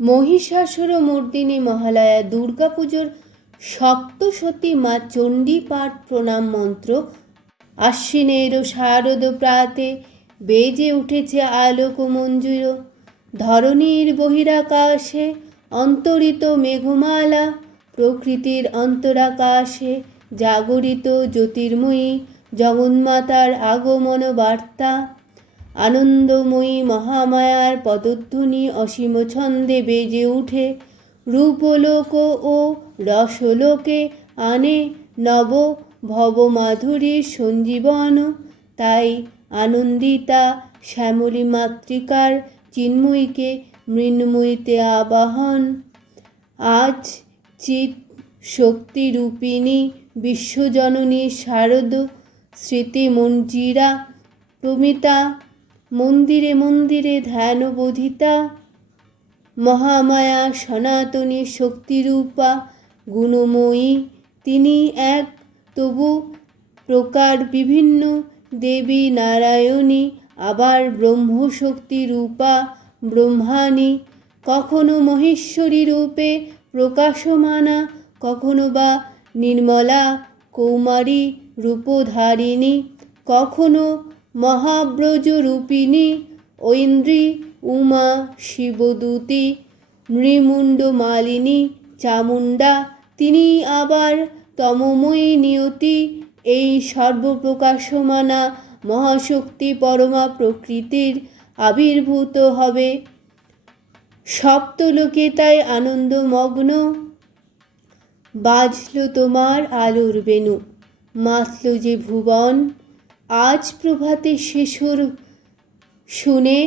মহিষাসুর মর্দিনী মহালয়া দুর্গাপুজোর সপ্তশতী মা চণ্ডী পাঠ প্রণাম মন্ত্র আশ্বিনের শারদ প্রাতে বেজে উঠেছে আলোক মঞ্জুর। ধরণীর বহিরাকাশে অন্তরিত মেঘমালা, প্রকৃতির অন্তরাকাশে জাগরিত জ্যোতির্ময়ী জগন্মাতার আগমন বার্তা। আনন্দময়ী মহামায়ার পদধ্বনি অসীম ছন্দে বেজে উঠে রূপলোক ও রসলোকে আনে নব ভবমাধুরীর সঞ্জীবন। তাই আনন্দিতা শ্যামলী মাতৃকার চিন্ময়ীকে মৃন্ময়ীতে আবাহন। আজ চিৎ শক্তিরূপিণী বিশ্বজননী শারদ স্মৃতি মঞ্জিরা প্রমিতা, মন্দিরে মন্দিরে ধ্যান বোধিতা। মহামায়া সনাতনী শক্তিরূপা গুণময়ী, তিনি এক তবু প্রকার বিভিন্ন দেবী নারায়ণী, আবার ব্রহ্মশক্তি রূপা ব্রহ্মাণী। কখনো মহেশ্বরী রূপে প্রকাশমানা, কখনো বা নির্মলা কৌমারী রূপধারিণী, কখনো মহাব্রজ রূপিণী ঐন্দ্রী উমা শিবদূতী নৃমুণ্ড মালিনী চামুণ্ডা। তিনি আবার তমময়ী নিয়তি, এই সর্বপ্রকাশমানা মহাশক্তি পরমা প্রকৃতির আবির্ভূত হবে সপ্তলোকে, তাই আনন্দমগ্ন। বাজল তোমার আলোর বেণু, মাতল যে ভুবন, আজ প্রভাতে শেষর শুনে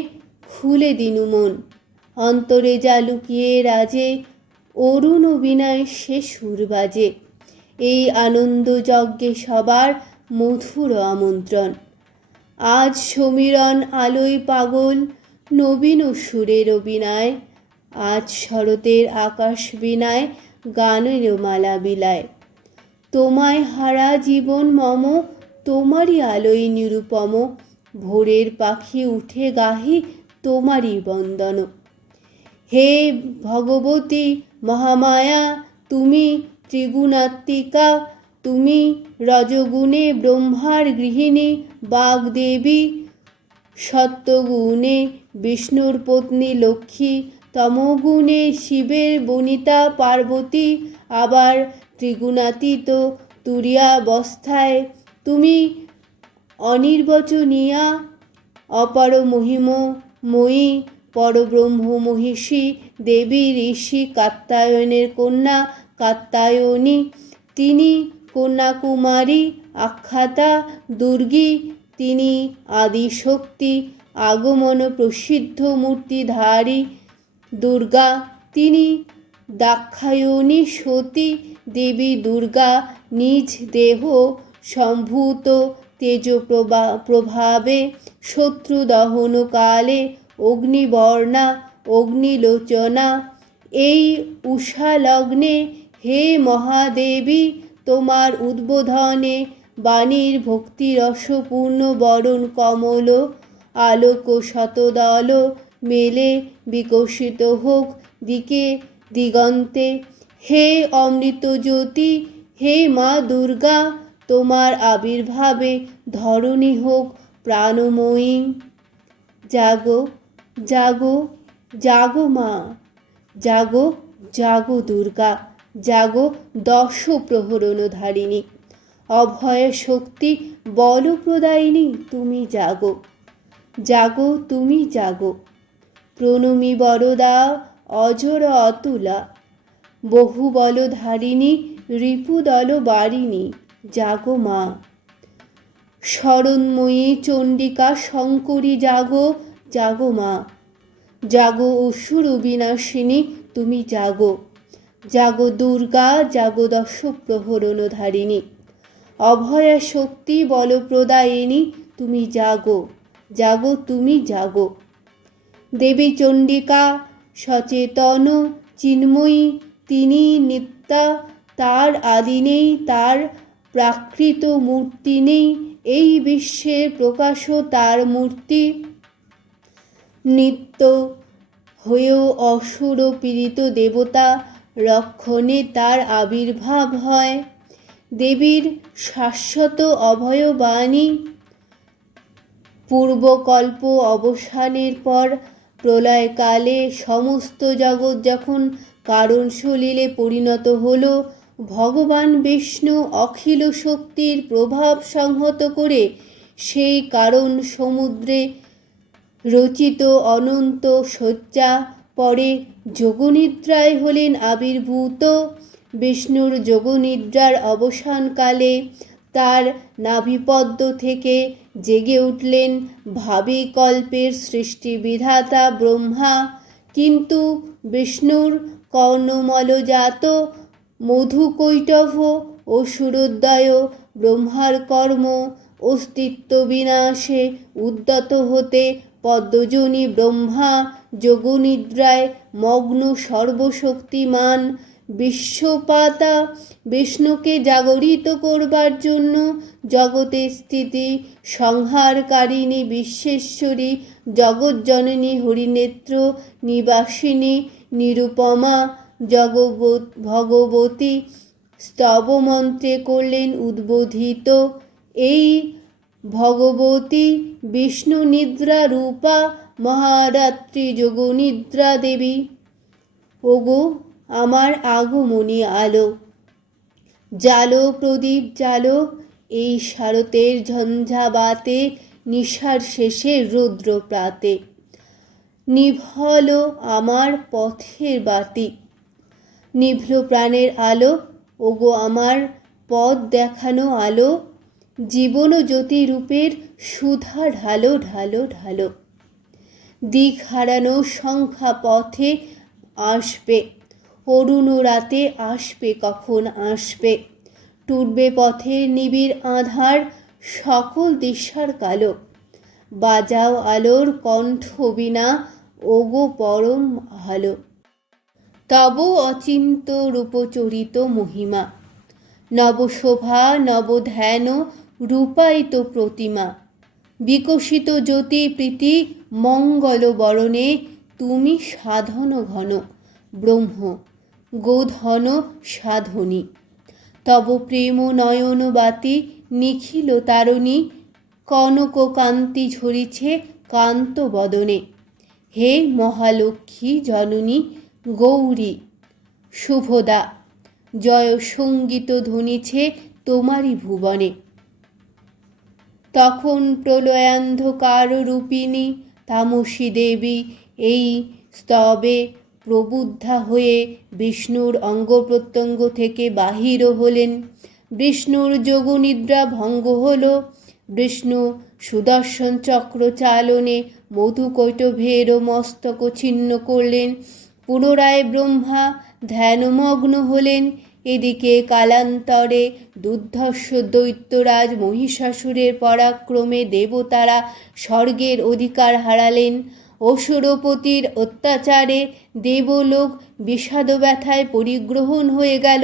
খুলে দিনু মন। অন্তরে যা লুকিয়ে রাজে অরুণ বিনায় সে সুর বাজে, এই আনন্দ যজ্ঞে সবার মধুর আমন্ত্রণ। আজ সমীরণ আলোয় পাগল নবীন সুরের বিনায়, আজ শরতের আকাশ বিনায় গানের মালা বিলায়। তোমায় হারা জীবন মম, তোমারই আলোয় নিরুপম, ভোরের পাখি উঠে গাহি তোমারই বন্দন। হে ভগবতী মহামায়া, তুমি ত্রিগুণাত্মিকা, তুমি রজগুণে ব্রহ্মার গৃহিণী বাগদেবী, সত্যগুণে বিষ্ণুর পত্নী লক্ষ্মী, তমগুণে শিবের বনিতা পার্বতী, আবার ত্রিগুণাতীত তুরীয়াবস্থায় তুমি অনির্বচনীয়া অপার মহিমময়ী পরব্রহ্ম মহিষী দেবী ঋষি কাত্যায়নের কন্যা কাত্যায়নী। তিনি কন্যাকুমারী আখ্যাতা দুর্গী, তিনি আদিশক্তি আগমন প্রসিদ্ধ মূর্তিধারী দুর্গা। তিনি দাক্ষায়ণী সতী দেবী দুর্গা, নিজ দেহ সম্ভূত তেজ প্রভাবে শত্রু দহনকালে অগ্নিবর্ণা অগ্নিলোচনা। এই উষালগ্নে হে মহাদেবী, তোমার উদ্বোধনে বাণীর ভক্তিরসপূর্ণ বরণ কমল আলোক শতদল মেলে বিকশিত হোক দিকে দিগন্তে। হে অমৃত জ্যোতি, হে মা দুর্গা, তোমার আবির্ভাবে ধরণী হোক প্রাণময়ী। জাগো জাগো জাগো মা, জাগো জাগো দুর্গা, জাগো দশ প্রহরণধারিণী, অভয় শক্তি বলপ্রদায়িনী তুমি জাগো, জাগো তুমি জাগো। প্রণমী বরদা অজর অতুলা, বহুবলধারিণী রিপুদল বারিণী, জাগো মা। শরণময়ী চণ্ডিকা শঙ্করী জাগো, জাগো মা। জাগো অসুর বিনাশিনী তুমি জাগো, জাগো দুর্গা, জাগো দশ প্রহরণধারিণী, অভয়া শক্তি বলপ্রদায়িনী তুমি জাগো, জাগো তুমি জাগো। দেবী চণ্ডিকা সচেতন চিন্ময়ী, তিনি নিত্যা, তার আদি নেই, তার প্রাকৃত মূর্তি নেই, এই বিশ্বের প্রকাশ তার মূর্তি। নিত্য হয়েও অসুর পীড়িত দেবতা রক্ষণে তার আবির্ভাব হয়। দেবীর শাশ্বত অভয়বাণী পূর্বকল্প অবসানের পর প্রলয়কালে সমস্ত জগৎ যখন কারণ সলিলে পরিণত হল, ভগবান বিষ্ণু অখিল শক্তির প্রভাব সংহত করে সেই কারণ সমুদ্রে রচিত অনন্ত শয্যা পরে যোগনিদ্রায় হলেন আবির্ভূত। বিষ্ণুর যোগনিদ্রার অবসানকালে তার নাভিপদ্ম থেকে জেগে উঠলেন ভাবিকল্পের সৃষ্টি বিধাতা ব্রহ্মা। কিন্তু বিষ্ণুর কর্ণমলজাত মধুকৈটভ অসুরোদয় ব্রহ্মার কর্ম অস্তিত্ব বিনাশে উদ্যত হতে পদ্মজনী ব্রহ্মা যোগনিদ্রায় মগ্ন সর্বশক্তিমান বিশ্বপাতা বিষ্ণুকে জাগরিত করবার জন্য জগতে স্থিতি সংহারকারিণী বিশ্বেশ্বরী জগজ্জননী হরিনেত্র নিবাসিনী নিরুপমা ভগবতী স্তবমন্ত্রে করলেন উদ্বোধিত। এই ভগবতী বিষ্ণু নিদ্রা রূপা মহারাত্রি যোগনিদ্রা দেবী। ওগো আমার আগমনী আলো, জালো প্রদীপ জালো এই শারতের ঝঞ্ঝাবাতে, নিশার শেষে রৌদ্র প্রাতে নিভল আমার পথের বাতি। নিভল প্রাণের আলো, ওগো আমার পথ দেখানো আলো, জীবন জ্যোতি রূপের সুধা ঢালো ঢালো ঢালো। দিক হারানো সংখ্যা পথে আসবে, অরুণ রাতে আসবে, কখন আসবে। টুটবে পথের নিবিড় আধার, সকল দিশার কালো। বাজাও আলোর কণ্ঠ বিনা, ওগো পরম আলো। তব অচিন্ত রূপচরিত মহিমা, নবশোভা নবধ্যান রূপায়িত প্রতিমা। বিকশিত জ্যোতি প্রীতি মঙ্গল বরণে, তুমি সাধন ঘন ব্রহ্ম গোধন সাধনী। তব প্রেম নয়ন বাতি নিখিল তারণী, কনক কান্তি ঝরিছে কান্ত বদনে। হে মহালক্ষ্মী জননী গৌরী শুভদা, জয় সঙ্গীত ধ্বনিছে তোমারই ভুবনে। তখন প্রলয়ান্ধকার রূপিণী তামসী দেবী এই স্তবে প্রবুদ্ধা হয়ে বিষ্ণুর অঙ্গ প্রত্যঙ্গ থেকে বাহির হলেন। বিষ্ণুর যোগনিদ্রা ভঙ্গ হল। বিষ্ণু সুদর্শন চক্র চালনে মধুকৈটভের মস্তক ছিন্ন করলেন। পুনরায় ব্রহ্মা ধ্যানমগ্ন হলেন। এদিকে কালান্তরে দুর্ধর্ষ দৈত্যরাজ মহিষাসুরের পরাক্রমে দেবতারা স্বর্গের অধিকার হারালেন। অসুরপতির অত্যাচারে দেবলোক বিষাদ ব্যথায় পরিগ্রহণ হয়ে গেল।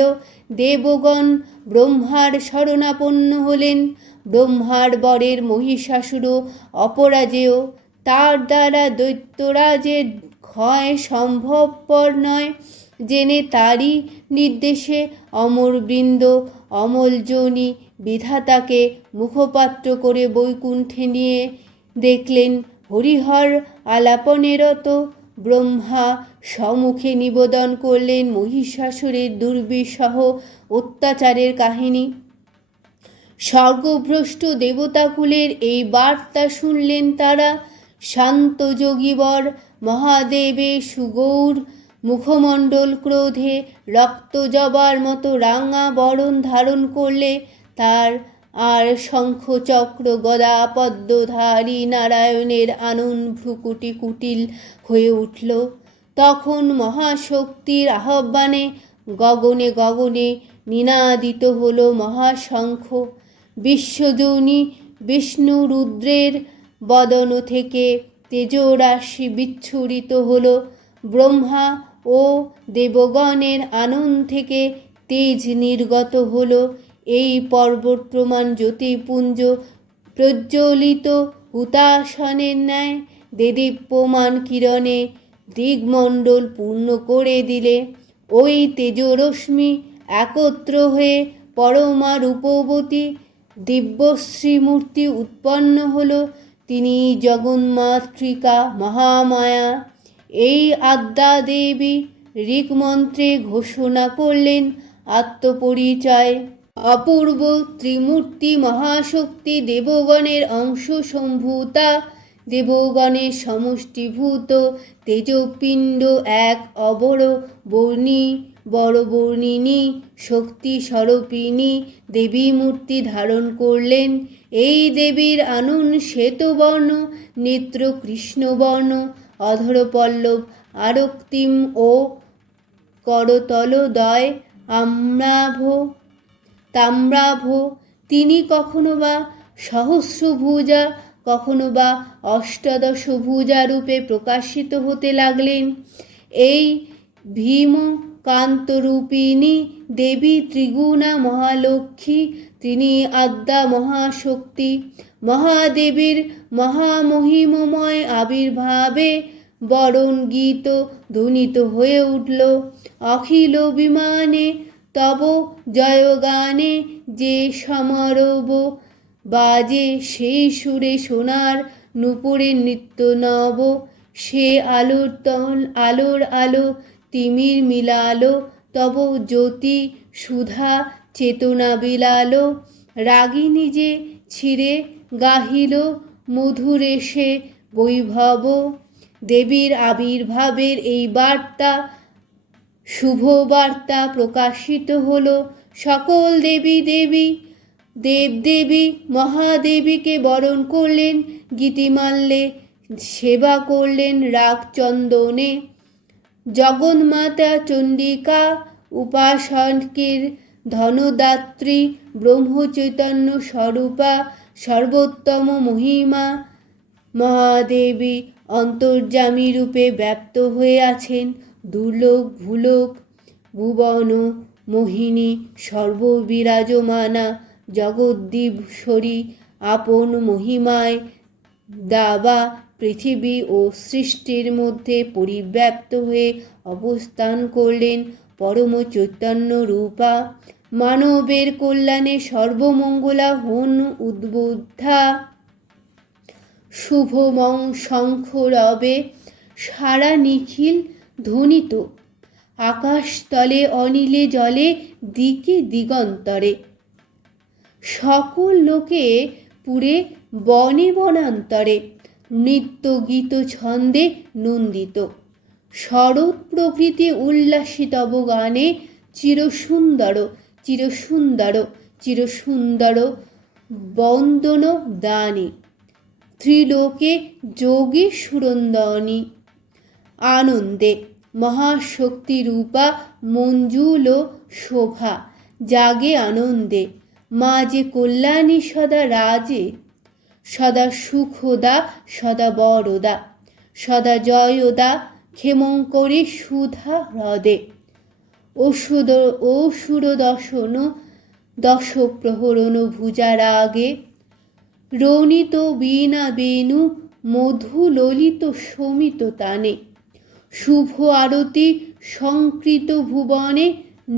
দেবগণ ব্রহ্মার শরণাপন্ন হলেন। ব্রহ্মার বরের মহিষাসুরও অপরাজেয়, তার দ্বারা দৈত্যরাজের ক্ষয় সম্ভবপর নয় জেনে তারই নির্দেশে অমরবৃন্দ অমলযোনি বিধাতাকে মুখপাত্র করে বৈকুণ্ঠে নিয়ে দেখলেন হরিহর আলাপনেরত। ব্রহ্মা সম্মুখে নিবেদন করলেন মহিষাসুরের দুর্বিষহ অত্যাচারের কাহিনী। স্বর্গভ্রষ্ট দেবতাকুলের এই বার্তা শুনলেন তারা। শান্ত যোগীবর মহাদেবে সুগৌর মুখমণ্ডল ক্রোধে রক্ত জবার মতো রাঙা বরণ ধারণ করলে তার আর শঙ্খ চক্র গদা পদ্মধারী নারায়ণের আনন ভ্রুকুটি কুটিল হয়ে উঠল। তখন মহাশক্তির আহ্বানে গগনে গগনে নিনাদিত হল মহাশঙ্খ। বিশ্বজনী বিষ্ণু রুদ্রের বদন থেকে তেজরাশি বিচ্ছুরিত হল। ব্রহ্মা ও দেবগণের আনন থেকে তেজ নির্গত হল। এই পর্বত প্রমাণ জ্যোতিপুঞ্জ প্রজ্বলিত হুতাসনের ন্যায় দেদীপ্যমান কিরণে দিগমণ্ডল পূর্ণ করে দিলে। ওই তেজরশ্মি একত্র হয়ে পরমা রূপবতী দিব্যশ্রীমূর্তি উৎপন্ন হল। তিনি জগন্মাতৃকা মহামায়া। এই আদ্যা দেবী ঋগ্মন্ত্রে ঘোষণা করলেন আত্মপরিচয়। অপূর্ব ত্রিমূর্তি মহাশক্তি, দেবগণের অংশ সম্ভূতা, দেবগণের সমষ্টিভূত তেজপিণ্ড, এক বড়বর্ণিনী শক্তি স্বরূপিণী দেবী মূর্তি ধারণ করলেন। এই দেবীর আনন শ্বেতবর্ণ, নেত্র কৃষ্ণবর্ণ, অধরপল্লব আরক্তিম ও করতলদ্বয় তাম্রাভ। তিনি কখনো বা সহস্রভুজা, কখনো বা অষ্টাদশভুজা রূপে প্রকাশিত হতে লাগলেন। এই ভীমকান্তরূপিণী দেবী ত্রিগুণা মহালক্ষ্মী, তিনি আদ্যা মহাশক্তি। মহাদেবীর মহামহিমময় আবির্ভাবে বরণ গীত ধ্বনিত হয়ে উঠল। অখিল বিমানে তব জয়গানে যে সমারোহ বাজে, সেই সুরে সোনার নূপুরে নৃত্য নব। সে আলোর আলো তিমির মিলালো, তব জ্যোতি সুধা চেতনা বিলালো। রাগিনী যে ছিঁড়ে গাহিল মধুরেশে বৈভব। দেবীর আবির্ভাবের এই বার্তা, শুভ বার্তা প্রকাশিত হল। সকল দেবদেবী মহাদেবীকে বরণ করলেন, গীতিমাল্যে সেবা করলেন রাগ চন্দনে। জগন্মাতা চণ্ডিকা উপাসকের ধনদাত্রী, ব্রহ্মচৈতন্য স্বরূপা, সর্বোত্তম মহিমা মহাদেবী অন্তর্যামী রূপে ব্যপ্ত হয়ে আছেন। দুর্লোক ভূলোক ভুবন মোহিনী সর্ববিরাজমানা জগদ্দীশ্বরী আপন মহিমায় দাবা পৃথিবী ও সৃষ্টির মধ্যে পরিব্যাপ্ত হয়ে অবস্থান করলেন। পরম চৈতন্য রূপা মানবের কল্যাণে সর্বমঙ্গলা হন উদ্বুদ্ধা। শুভমং শঙ্খরবে সারা নিখিল ধ্বনিত, আকাশতলে অনিলে জলে দিকে দিগন্তরে। সকল লোকে পুরে বনে বনান্তরে, নৃত্য গীত ছন্দে নন্দিত। শরৎ প্রকৃতি উল্লাসিতব গানে, চিরসুন্দর বন্দন দানে। ত্রিলোকে যোগে সুরন্দনী আনন্দে, মহাশক্তি রূপা মঞ্জুল শোভা জাগে আনন্দে। মা যে কল্যাণী সদা রাজে, সদা সুখদা সদা বরদা, সদা জয়দা ক্ষেমঙ্করী সুধা হ্রদে। অসুর দশ প্রহরণ ভুজারাগে, রণিত বীণা বেণু মধু ললিত শমিত তানে। শুভ আরতি সংকৃত ভুবনে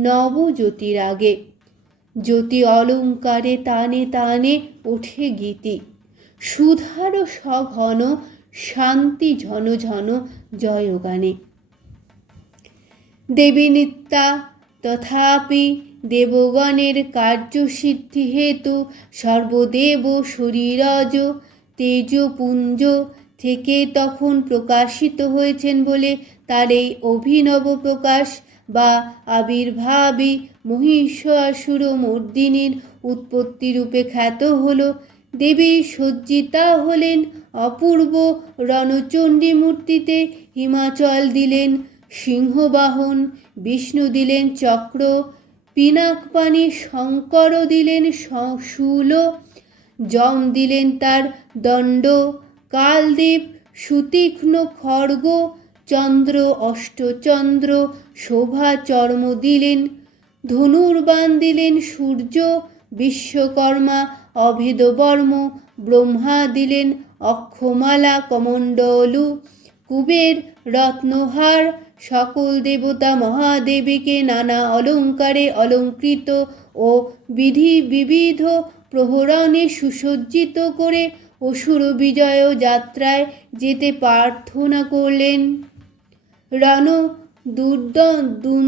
নবজ্যোতিরাগে, জ্যোতি অলঙ্কারে তানে তানে ওঠে গীতি। সুধার সঘন শান্তি ঝন ঝন জয়গানে। দেবী নিত্যা তথাপি দেবগণের কার্যসিদ্ধি হেতু সর্বদেব শরীরজ তেজপুঞ্জ থেকে তখন প্রকাশিত হয়েছেন বলে তার এই অভিনব প্রকাশ বা আবির্ভাবই মহিষাসুর মর্দিনীর উৎপত্তি রূপে খ্যাত হল। দেবী সজ্জিতা হলেন অপূর্ব রণচণ্ডী মূর্তিতে। হিমাচল দিলেন সিংহবাহন, বিষ্ণু দিলেন চক্র, পিনাকপাণি শঙ্কর দিলেন শূল, যম দিলেন তার দণ্ড, কালদেব সুতীক্ষ্ণ খড়গ, চন্দ্র অষ্টচন্দ্র শোভা চর্ম দিলেন, ধনুর্বাণ দিলেন সূর্য, বিশ্বকর্মা অভেদবর্ম, ব্রহ্মা দিলেন অক্ষমালা কমণ্ডলু, কুবের রত্নহার, সকল দেবতা মহাদেবীকে নানা অলঙ্কারে অলঙ্কৃত ও বিবিধ প্রহরণে সুসজ্জিত করে অসুর বিজয় যাত্রায় যেতে প্রার্থনা করলেন। রণ দুর্দুন্ধুভিধ্বনিতে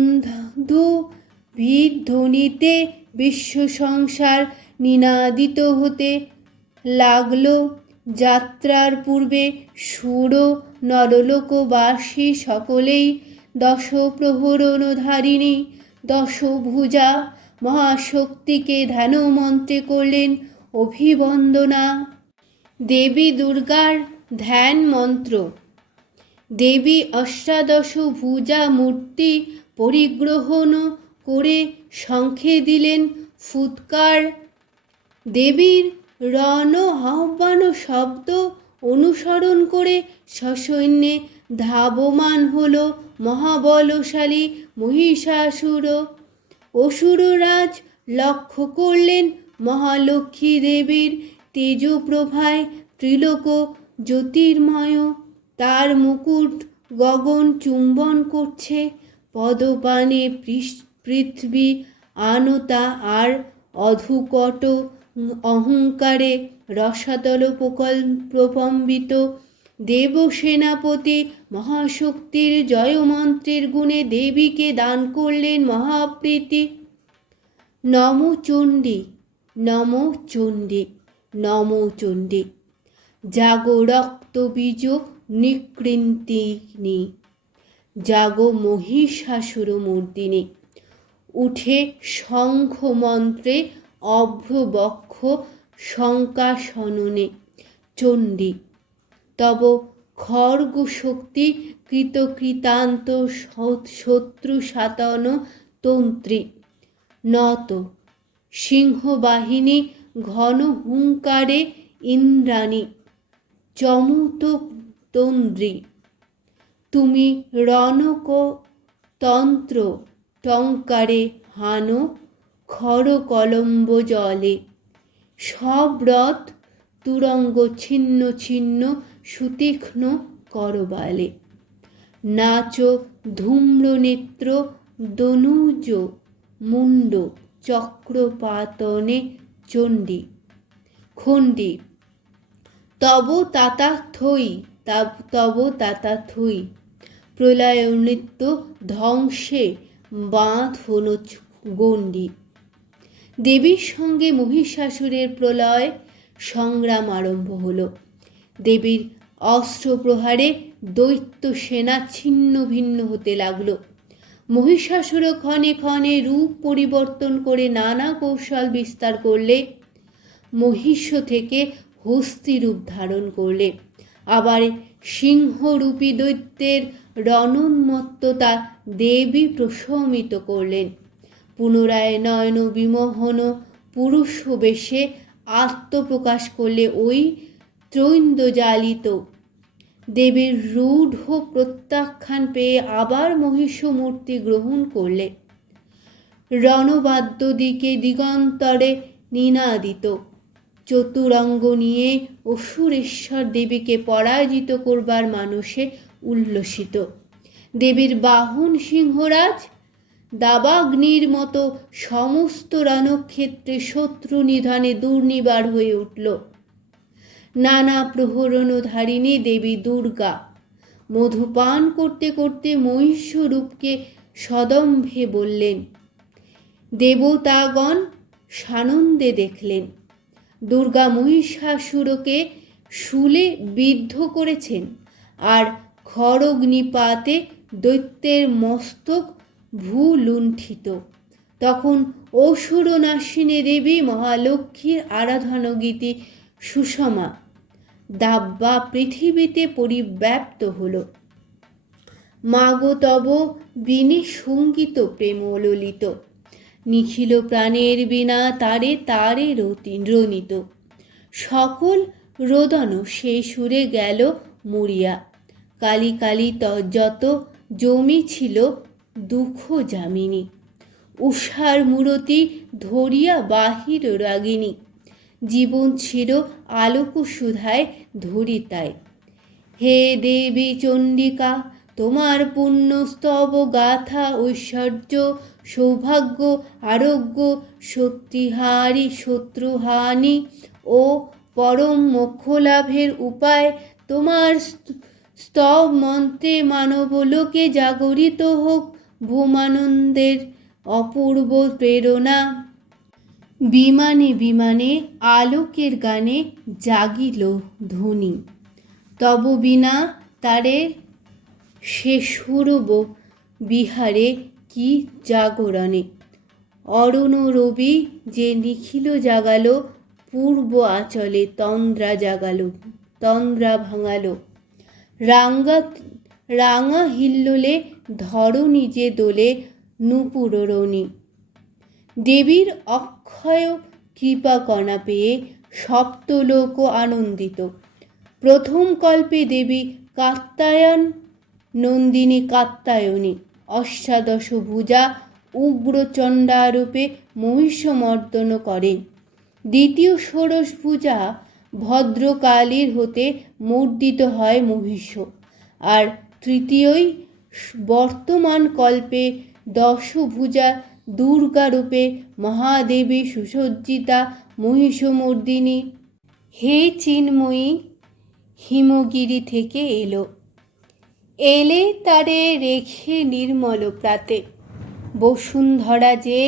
বিশ্ব সংসার নিনাদিত হতে লাগল। যাত্রার পূর্বে সুর নরলোকবাসী সকলেই দশ প্রহরণধারিণী দশভুজা মহাশক্তিকে ধ্যানমন্ত্রে করলেন অভিবন্দনা। দেবী দুর্গার ধ্যান মন্ত্র। দেবী অষ্টাদশ ভুজা মূর্তি পরিগ্রহণ করে শঙ্খে দিলেন ফুৎকার। দেবীর রণ আহ্বান শব্দ অনুসরণ করে সসৈন্যে ধাবমান হল মহাবলশালী মহিষাসুর। অসুররাজ লক্ষ্য করলেন মহালক্ষ্মী দেবীর তেজপ্রভায় ত্রিলোক জ্যোতির্ময়। তার মুকুট গগন চুম্বন করছে, পদপানে পৃথিবী আনতা আর অধুকট অহংকারে রসাতল প্রকম্পিত। দেবসেনাপতি মহাশক্তির জয়মন্ত্রের গুণে দেবীকে দান করলেন মহাপ্রীতি। নমো চণ্ডী, নমো চণ্ডী, নমো চণ্ডী। জাগো রক্তবীজ নিকৃন্তিনি, জাগো মহিষাসুরমর্দিনী। উঠে শঙ্খ মন্ত্রে অভ্রবক্ষ শঙ্কাসননে চণ্ডী। তব খড়গ শক্তি কৃতকৃতান্ত শত্রু সাতন তন্ত্রী। নত সিংহবাহিনী ঘন হুঙ্কারে ইন্দ্রাণী চমুত তন্দ্রী। তুমি রণক তন্ত্র টঙ্কারে হানো খর কলম্ব জলে। সব রথ তুরঙ্গ ছিন্ন ছিন্ন সুতীক্ষ্ণ করবালে। নাচ ধূম্রনেত্র দনুজ মুন্ড চক্রপাতনে চণ্ডী। খণ্ডী। তব তাতাথৈ, তব তাতাথৈ। প্রলয় নৃত্য ধ্বংসে বাঁধন গণ্ডী। দেবীর সঙ্গে মহিষাসুরের প্রলয় সংগ্রাম আরম্ভ হল। দেবীর অস্ত্র প্রহারে দৈত্য সেনা ছিন্ন ভিন্ন হতে লাগল। মহিষাসুর ক্ষণে ক্ষণে রূপ পরিবর্তন করে নানা কৌশল বিস্তার করলে। মহিষ থেকে হস্তি রূপ ধারণ করলে। আবার সিংহরূপী দৈত্যের রণোন্মত্ততা দেবী প্রশমিত করলেন। পুনরায় নয়ন বিমোহন পুরুষ বেশে আত্মপ্রকাশ করলে ওই ত্রৈন্দ্রজালিত। দেবীর রূঢ় প্রত্যাখ্যান পেয়ে আবার মহিষ মূর্তি গ্রহণ করলে। রণবাদ্য দিকে দিগন্তরে নিনাদিত। চতুরঙ্গ নিয়ে অসুরেশ্বর দেবীকে পরাজিত করবার মানসে উল্লসিত। দেবীর বাহন সিংহরাজ দাবাগ্নির মতো সমস্ত রণক্ষেত্রে শত্রু নিধনে দুর্নিবার হয়ে উঠল। নানা প্রহরণধারিণী দেবী দুর্গা মধুপান করতে করতে মহিষরূপকে সদম্ভে বললেন। দেবতাগণ সানন্দে দেখলেন। দুর্গা মহিষাসুরকে শূলে বিদ্ধ করেছেন, আর খড়গ্নিপাতে দৈত্যের মস্তক ভূলুণ্ঠিত। তখন অসুরনাশিনী দেবী মহালক্ষ্মীর আরাধনগীতি সুষমা দাব্বা পৃথিবীতে পরিব্যাপ্ত হল। মাগো তব বিনে সঙ্গীত প্রেম ললিত। নিখিল প্রাণের বিনা তারে তারে রণিত। সকল রোদন সেই সুরে গেল মরিয়া। কালী কালী যত জমি ছিল দুঃখ যামিনী। উষার মূরতি ধরিয়া বাহির রাগিনী। জীবন ছিল আলোক সুধায় ধরিতায়। হে দেবী চণ্ডিকা তোমার পুণ্য স্তব গাথা ঐশ্বর্য সৌভাগ্য আরোগ্য শক্তিহারি শত্রুহানি ও পরম মোক্ষ লাভের উপায় তোমার স্তব মন্ত্রে মানবলোকে জাগরিত হোক ভূমানন্দের অপূর্ব প্রেরণা। বিমানে বিমানে আলোকের গানে জাগিল ধ্বনি, তব বিনা তারে সে সুরব বিহারে কি জাগরণে। অরুণ রবি যে নিখিল জাগালো, পূর্ব আচলে তন্দ্রা জাগালো, তন্দ্রা ভাঙালো। রাঙা হিল্লোলে ধরণী যে দোলে নূপুররণী। দেবীর অক্ষয় কৃপা কণা পেয়ে সপ্তলোক আনন্দিত। প্রথম কল্পে দেবী কাত্যায়ন নন্দিনী কাত্যায়নী অষ্টাদশ ভুজা উগ্র চণ্ডারূপে মহিষমর্দন করেন। দ্বিতীয় ষোড়শ ভুজা ভদ্রকালীর হতে মর্দিত হয় মহিষ। আর তৃতীয়ই বর্তমান কল্পে দশভুজা দুর্গারূপে মহাদেবী সুসজ্জিতা মহিষমর্দিনী। হে চিন্ময়ী হিমগিরি থেকে এলে তারে রেখে নির্মল প্রাতে। বসুন্ধরা যে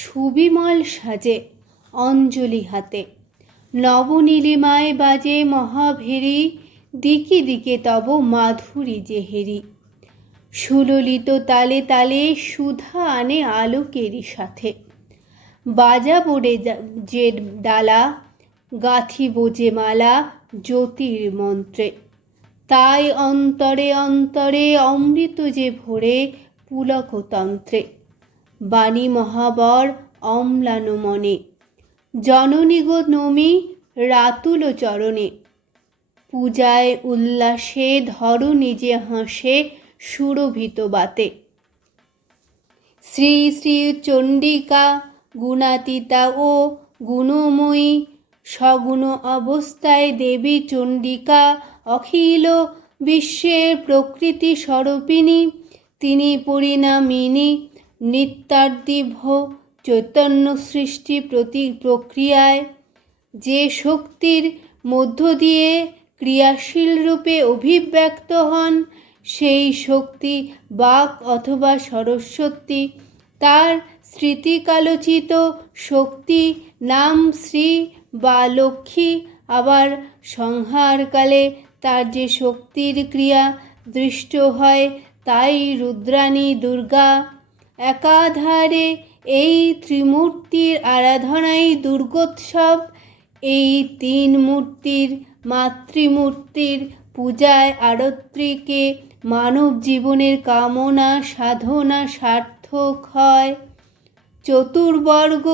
সুবিমল সাজে অঞ্জলি হাতে। নবনীলিমায় বাজে মহাভেরি, দিকে দিকে তব মাধুরী যে হেরি। সুললিত তালে তালে সুধা আনে আলোকেরই সাথে। বাজাবো যে ডালা, গাঁথিব যে মালা জ্যোতির মন্ত্রে। তাই অন্তরে অন্তরে অমৃত যে ভরে পুলকতন্ত্রে। বাণী মহাবর অম্লান মনে, জননী গো নমি রাতুল চরণে। পূজায় উল্লাসে ধরণী যে হাসে সুরভিত বাতে। শ্রী শ্রী চণ্ডিকা গুণাতীতা ও গুণময়ী, সগুণ অবস্থায় দেবী চণ্ডিকা অখিল বিশ্বের প্রকৃতি স্বরূপিণী। তিনি পরিণামিনী নিত্যার্দিভ চৈতন্য সৃষ্টি প্রক্রিয়ায় যে শক্তির মধ্য দিয়ে ক্রিয়াশীল রূপে অভিব্যক্ত হন, সেই শক্তি বাক অথবা সরস্বতী। তার স্মৃতিকালোচিত শক্তি নাম শ্রী বা লক্ষ্মী। আবার সংহারকালে তার যে শক্তির ক্রিয়া দৃষ্ট হয়, তাই রুদ্রাণী দুর্গা। একাধারে এই ত্রিমূর্তির আরাধনাই দুর্গোৎসব। এই তিন মূর্তির মাতৃমূর্তির পূজায় আরত্রিকে মানব জীবনের কামনা সাধনা সার্থক হয়। চতুর্বর্গ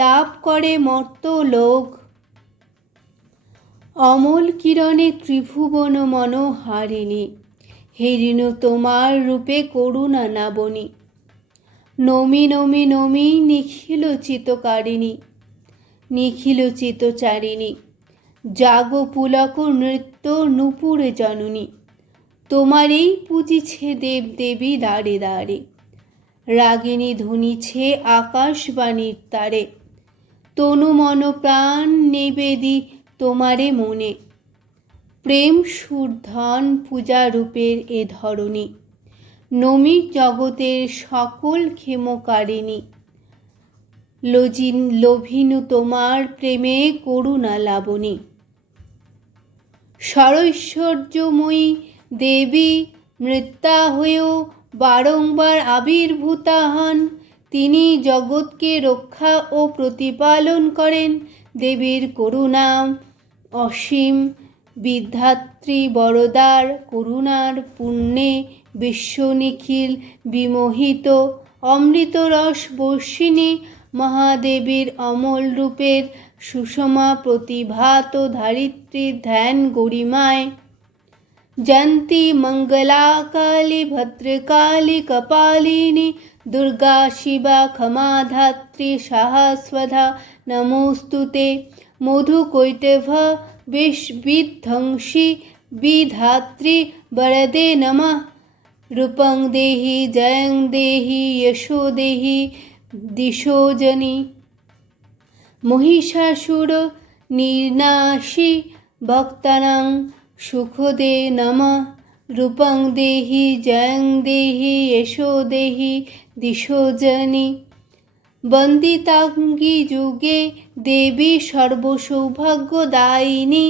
লাভ করে মর্ত্যলোক। অমল কিরণে ত্রিভুবন মনোহারিণী, হেরিণ তোমার রূপে করুণা নাবনী। নমি নমি নমি নিখিল চিতকারিণী, নিখিল চিতচারিণী। জাগ পুলক নৃত্য নূপুরে জননী, তোমারেই পুজিছে দেব দেবী দ্বারে দ্বারে। রাগিনী ধুনিছে আকাশবাণীর তারে, তনু মন প্রাণ নিবেদি তোমারে মনে। প্রেম সুরধন পূজা রূপের এ ধরণী, নমি জগতের সকল ক্ষেমকারিণী। লোভিনু তোমার প্রেমে করুণা লাবণী। সরৈশ্বর্যময়ী দেবী নৃত্যা হয়েও বারংবার আবির্ভূতা হন। তিনি জগৎকে রক্ষা ও প্রতিপালন করেন। দেবীর করুণা অসীম, বিধাত্রী বরদার করুণার পুণ্যে বিশ্ব নিখিল বিমোহিত। অমৃতরস বর্ষিণী মহাদেবীর অমল রূপের সুষমা প্রতিভাত ধারিত্রীর ধ্যান গরিমায়। জয়ন্তী মঙ্গলা কালী ভদ্রকালী কপালিনী, দুর্গা শিবা ক্ষমা ধাত্রী সাহস্বধা নমোস্তুতে। মধুকৈটভ বিধ্বংসী বিধাত্রী বরদে নমঃ। रूपं देहि जयं देहि यशो देहि दिशो जनि महिषासुर निर्नाशि भक्तानां सुखदे नमः रूपं देहि जयं देहि यशो देहि दिशो जनि वन्दितांगी युगे देवी सर्वसौभाग्यदायिनी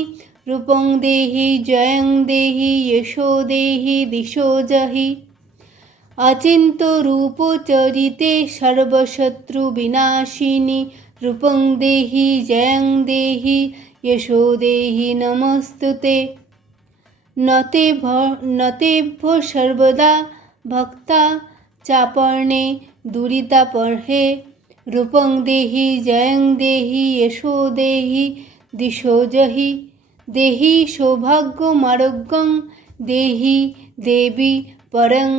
रूपं देहि जयं देहि यशो देहि दिशो जहि अचिन्त्य रूपचरिते सर्वशत्रुविनाशिनी रूपं देहि जयं देहि यशो देहि नमस्तुते नतेभ्यो सर्वदा भक्ता चापर्णे दुरितापहे रूपं देहि जयं देहि यशो देहि दिशो जहि देहि सौभाग्यमारोग्यं देहि देवी परं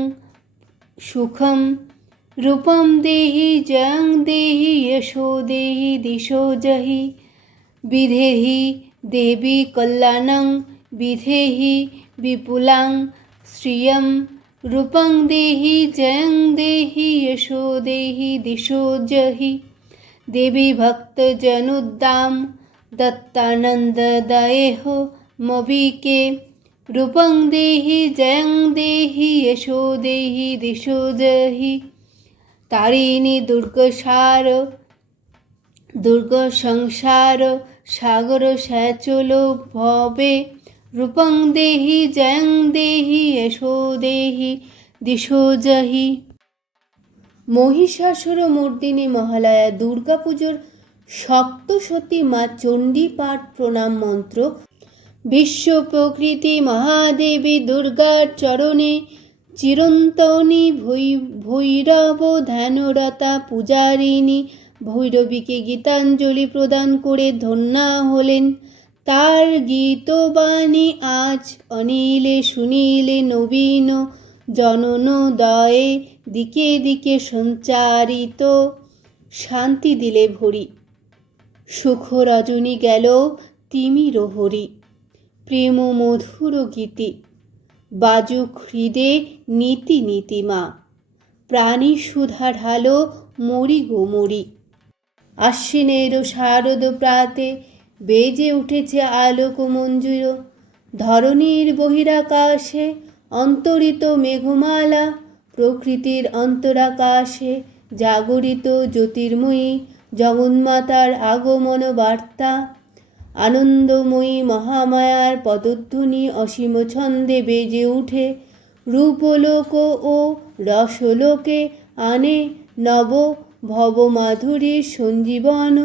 सुखं रूपं देहि जयं देहि यशो देहि दिशो जहि विधेहि देवी कल्याणं विधेहि विपुलां श्रियं रूपं देहि जयं देहि यशो देहि दिशो जहि देवी भक्तजनोद्दाम दत्तानन्ददायेह मविके रूपं देहि जयं देहि यशो देहि दिशो जहि तारिणी दुर्गसार दुर्गसंसार सागर सैचल भवे रूपं देहि जयं देहि यशो देहि दिशो जहि महिषासुर मर्दिनी महालया दुर्गा पुजोर सप्तशती मा चंडी पाठ प्रणाम मंत्र विश्व प्रकृति महादेवी दुर्गार चरणे चिरन्तनी भैरव ध्यानरता पूजारिणी भैरवीके गीतांजलि प्रदान करे धन्या हलेन तार गीतबाणी आज अनिले सुनीले नवीन जननोदये दिके दिके सञ्चारित शांति दिले भरी सुख रजनी गेल तिमिर हरि प्रेम मधुर गीति बाजुक हृदे नीति नीतिमा प्राणी सुधा ढालो मरि गो मरि आश्विनेर शारद प्राते बेजे उठेছে आलोक मंजूर धरनीर बहिराकाशे अंतरित मेघमाला प्रकृतिर अंतराकाशे जागरित ज्योतिर्मयी जगन्मातार आगमन बार्ता आनंदमयी महामायार पदध्वनि असीम छंदे बेजे उठे रूपलोक ओ रसलोके आने नव भवमाधुरीर सञ्जीवन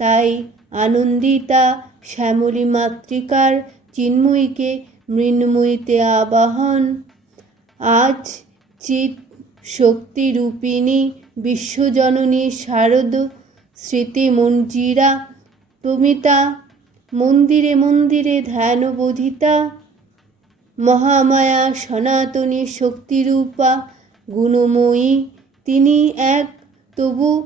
ताई आनंदिता श्यामली मातृकार चिन्मयीके मृण्मयीते आवाहन आज चित शक्ति रूपिणी विश्वजननी शारद स्मृति मंजिरा प्रमिता मंदिरे मंदिरे ध्यान बोधिता महामाया सनातनी शक्तिरूपा गुणमयी तिनी एक तबु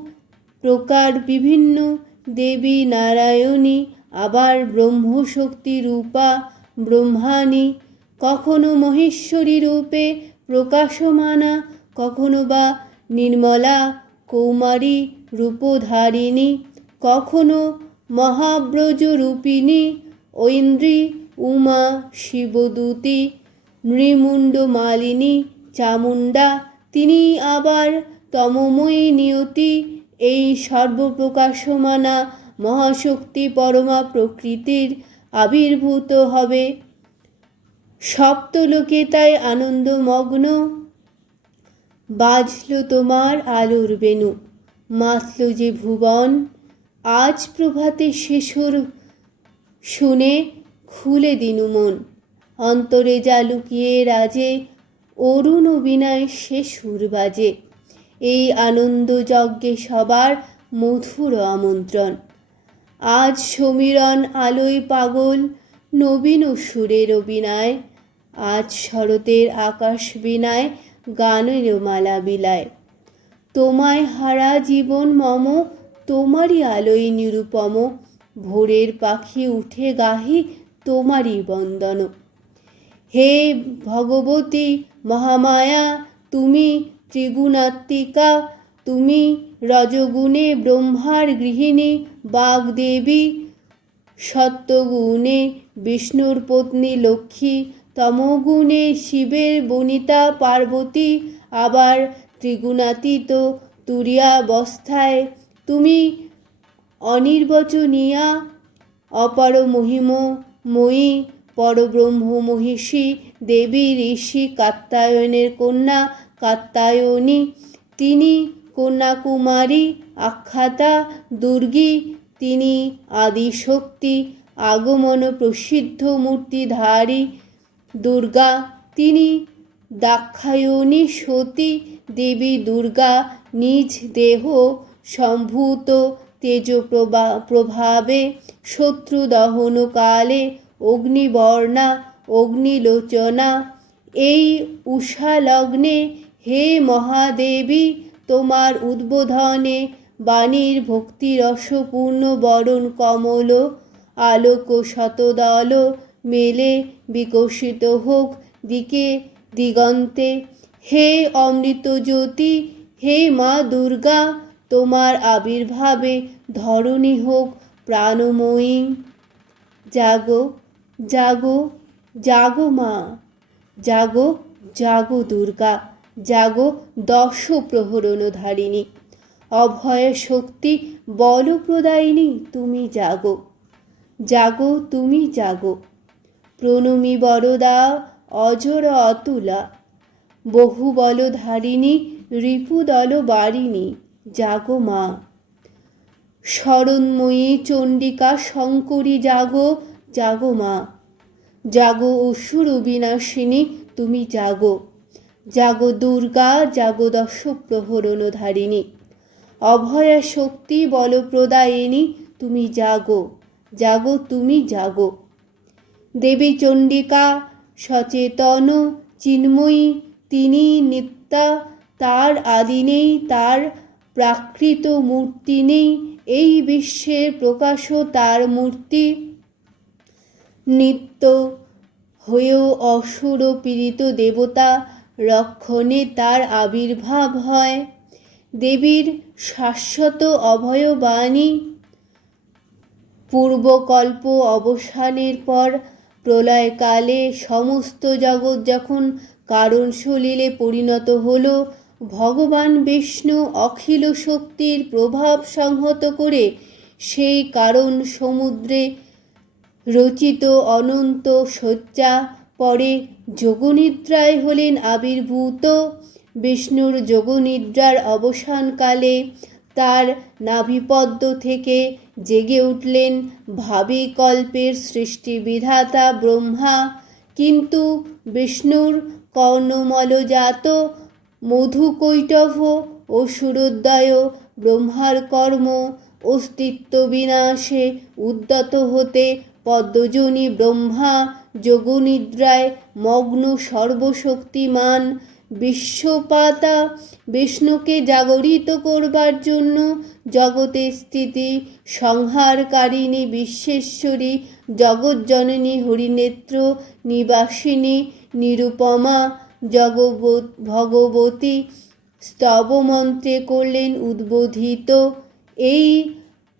प्रकार विभिन्न देवी नारायणी आबार ब्रह्मशक्ति रूपा ब्रह्माणी कखनो महेश्वरी रूपे प्रकाशमाना कखनो बा निर्मला कौमारी रूपधारिणी कखनो महाब्रज रूपिणी ऐन्द्री उमा शिवदूती नृमुंड मालिनी चामुंडा तिनी आबार तममयी नियति এই সর্বপ্রকাশমানা মহাশক্তি পরমা প্রকৃতির আবির্ভূত হবে সপ্তলোকে তাই আনন্দমগ্ন বাজলো তোমার আলোর বেণু মাতলো যে ভুবন আজ প্রভাতে শেষর শুনে খুলে দিনু মন অন্তরে যা লুকিয়ে রাজে অরুণ বিনায় সে সুর বাজে এই আনন্দ যজ্ঞে সবার মধুর আমন্ত্রণ আজ সমীরণ আলোয় পাগল নবীন সুরের বিনায় আজ শরতের আকাশ বিনায় গানের মালা বিলায় তোমায় হারা জীবন মম তোমারই আলোয় নিরুপম ভোরের পাখি উঠে গাহি তোমারই বন্দন হে ভগবতী মহামায়া, তুমি ত্রিগুণাত্মিকা, তুমি রজগুণে ব্রহ্মার গৃহিণী বাগদেবী, সত্যগুণে বিষ্ণুর পত্নী লক্ষ্মী, তমগুণে শিবের বনিতা পার্বতী, আবার ত্রিগুণাতীত তুরীয়াবস্থায় তুমি অনির্বচনীয়া, অপার মহিমময়ী, পরব্রহ্ম মহিষী দেবী, ঋষি কাত্যায়নের কন্যা কাত্যায়নী, তিনি কন্যাকুমারী আখ্যাতা দুর্গী, তিনি আদিশক্তি, আগমন প্রসিদ্ধ মূর্তিধারী দুর্গা, তিনি দাক্ষায়ণী সতী দেবী দুর্গা, নিজ দেহ সম্ভূত তেজ প্রভাবে শত্রু দহনকালে অগ্নিবর্ণা অগ্নিলোচনা। এই উষালগ্নে হে মহাদেবী, তোমার উদ্বোধনে বাণীর ভক্তিরসপূর্ণ বরণ কমল আলোক শতদল মেলে বিকশিত হোক দিকে দিগন্তে। হে অমৃত জ্যোতি, হে মা দুর্গা, তোমার আবির্ভাবে ধরণী হোক প্রাণময়ী। জাগো জাগো জাগো মা, জাগো জাগো দুর্গা, জাগো দশ প্রহরণধারিণী, অভয় শক্তি বলপ্রদায়িনী, তুমি জাগো, জাগো তুমি জাগো। প্রণমী বরদা অজর অতুলা, বহুবলধারিণী রিপুদল বারিণী, জাগো মা। শরণময়ী চণ্ডিকা শঙ্করী, জাগো জাগো মা, জাগো অসুর বিনাশিনী, তুমি জাগো, জাগো দুর্গা, জাগো দশ প্রহরণধারিণী, অভয়া শক্তি বলপ্রদায়িনী, তুমি জাগো, জাগো তুমি জাগো। দেবী চণ্ডিকা সচেতন চিন্ময়ী, তিনি নিত্যা, তার আদি নেই, তার প্রাকৃত মূর্তি নেই, এই বিশ্বের প্রকাশ তার মূর্তি। নিত্য হয়েও অসুর পীড়িত দেবতা রক্ষণে তার আবির্ভাব হয়। দেবীর শাশ্বত অভয়বাণী, পূর্বকল্প অবসানের পর প্রলয়কালে সমস্ত জগৎ যখন কারণ সলিলে পরিণত হল, ভগবান বিষ্ণু অখিল শক্তির প্রভাব সংহত করে সেই কারণ সমুদ্রে রচিত অনন্ত শয্যা পরে যোগনিদ্রায় হলেন আবির্ভূত। বিষ্ণুর যোগনিদ্রার অবসানকালে তার নাভিপদ্ম থেকে জেগে উঠলেন ভাবিকল্পের সৃষ্টি বিধাতা ব্রহ্মা, কিন্তু বিষ্ণুর কর্ণমলজাত মধুকৈটভ অসুরোদয় ব্রহ্মার কর্ম অস্তিত্ব বিনাশে উদ্যত হতে পদ্মজনী ব্রহ্মা যোগনিদ্রায় মগ্ন সর্বশক্তিমান বিশ্বপাতা বিষ্ণুকে জাগরিত করবার জন্য জগতে স্থিতি সংহারকারিণী বিশ্বেশ্বরী জগজ্জননী হরিনেত্র নিবাসিনী নিরুপমা ভগবতী স্তবমন্ত্রে করলেন উদ্বোধিত। এই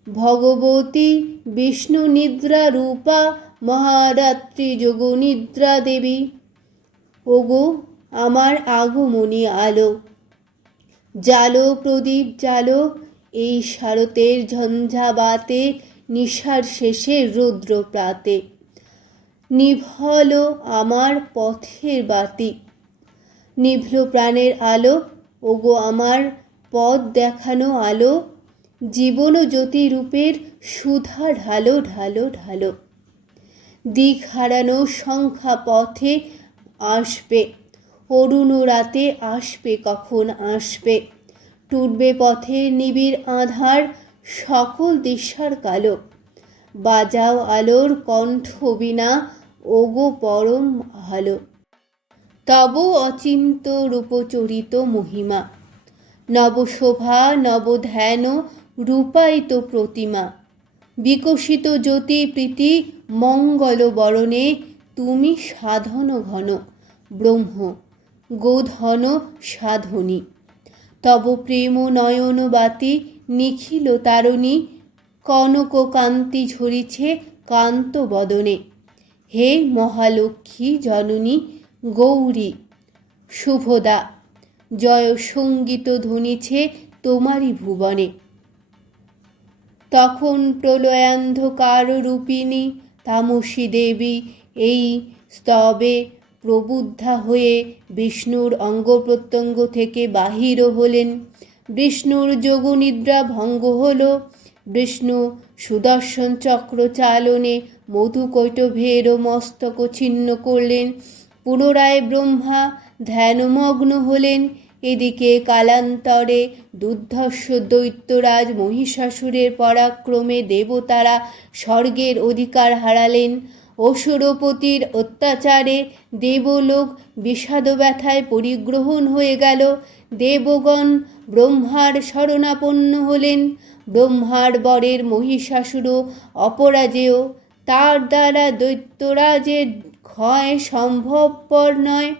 ভগবতী বিষ্ণু নিদ্রা রূপা মহারাত্রি যোগনিদ্রা দেবী। ওগো আমার আগমনী আলো, জালো প্রদীপ জালো, এই শারতের ঝঞ্ঝাবাতে নিশার শেষে রৌদ্র প্রাতে। নিভল আমার পথের বাতি, নিভল প্রাণের আলো, ওগো আমার পথ দেখানো আলো, জীবন জ্যোতি রূপের সুধা ঢালো ঢালো ঢালো। দিক হারানো সংখ্যা পথে আসবে, অরুণ রাতে আসবে, কখন আসবে, টুটবে পথের নিবিড় আধার, সকল দিশার কালো। বাজাও আলোর কণ্ঠ বীণা, ওগো পরম আলো। তব অচিন্ত রূপচরিত মহিমা, নবশোভা নবধ্যান রূপায়িত প্রতিমা, বিকশিত জ্যোতি প্রীতি মঙ্গল বরণে তুমি সাধন ঘন ব্রহ্ম গোধন সাধনী। তব প্রেম নয়ন বাতি নিখিল তারণী, কনক কান্তি ঝরিছে কান্ত বদনে। হে মহালক্ষ্মী জননী গৌরী শুভদা, জয় সঙ্গীত ধ্বনিছে তোমারই ভুবনে। তখন প্রলয়ান্ধকার রূপিণী তামসী দেবী এই স্তবে প্রবুদ্ধা হয়ে বিষ্ণুর অঙ্গ প্রত্যঙ্গ থেকে বাহির হলেন। বিষ্ণুর যোগনিদ্রা ভঙ্গ হল। বিষ্ণু সুদর্শন চক্র চালনে মধুকৈটভের মস্তক ছিন্ন করলেন। পুনরায় ব্রহ্মা ধ্যানমগ্ন হলেন। এদিকে কালান্তরে দুর্ধর্ষ দৈত্যরাজ মহিষাসুরের পরাক্রমে দেবতারা স্বর্গের অধিকার হারালেন। অসুরপতির অত্যাচারে দেবলোক বিষাদ ব্যথায় পরিগ্রহণ হয়ে গেল। দেবগণ ব্রহ্মার শরণাপন্ন হলেন। ব্রহ্মার বরের মহিষাসুরও অপরাজেয়। তার দ্বারা দৈত্যরাজের ক্ষয় সম্ভবপর নয়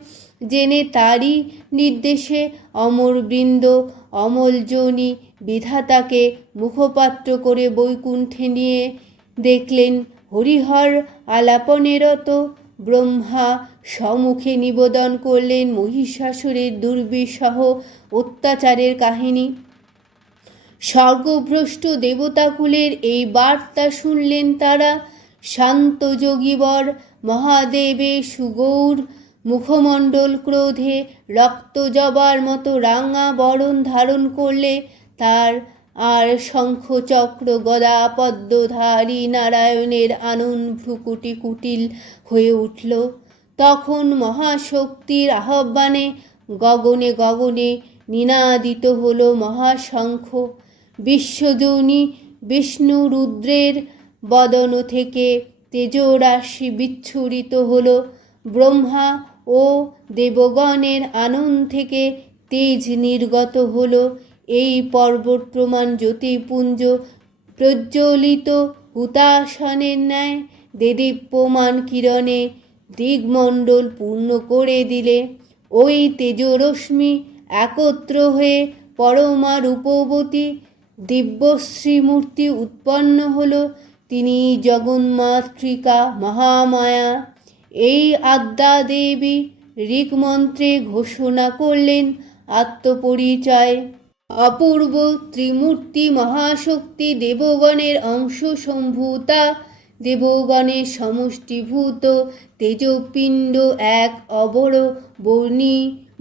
জেনে তারই নির্দেশে অমরবৃন্দ অমলযোনি বিধাতাকে মুখপাত্র করে বৈকুণ্ঠে নিয়ে দেখলেন হরিহর আলাপনেরত। ব্রহ্মা সম্মুখে নিবেদন করলেন মহিষাসুরের দুর্বিষহ অত্যাচারের কাহিনী। স্বর্গভ্রষ্ট দেবতাকুলের এই বার্তা শুনলেন তারা। শান্ত যোগীবর মহাদেবের সুগৌর মুখমণ্ডল ক্রোধে রক্ত জবার মতো রাঙা বরণ ধারণ করলে। তার আর শঙ্খ চক্র গদা পদ্মধারী নারায়ণের আনন ভ্রুকুটি কুটিল হয়ে উঠল। তখন মহাশক্তির আহ্বানে গগনে গগনে নিনাদিত হল মহাশঙ্খ। বিশ্বজনী বিষ্ণু রুদ্রের বদন থেকে তেজরাশি বিচ্ছুরিত হল। ব্রহ্মা ও দেবগণের আনন থেকে তেজ নির্গত হল। এই পর্বত প্রমাণ জ্যোতিপুঞ্জ প্রজ্বলিত হুতাসনের ন্যায় দেদীপ্যমান কিরণে দিগমণ্ডল পূর্ণ করে দিলে। ওই তেজরশ্মি একত্র হয়ে পরমা রূপবতী দিব্যশ্রীমূর্তি উৎপন্ন হল। তিনি জগন্মাতৃকা মহামায়া। এই আদ্যা দেবী ঋক্মন্ত্রে ঘোষণা করলেন আত্মপরিচয়। অপূর্ব ত্রিমূর্তি মহাশক্তি দেবগণের অংশ সম্ভূতা, দেবগণের সমষ্টিভূত তেজপিণ্ড এক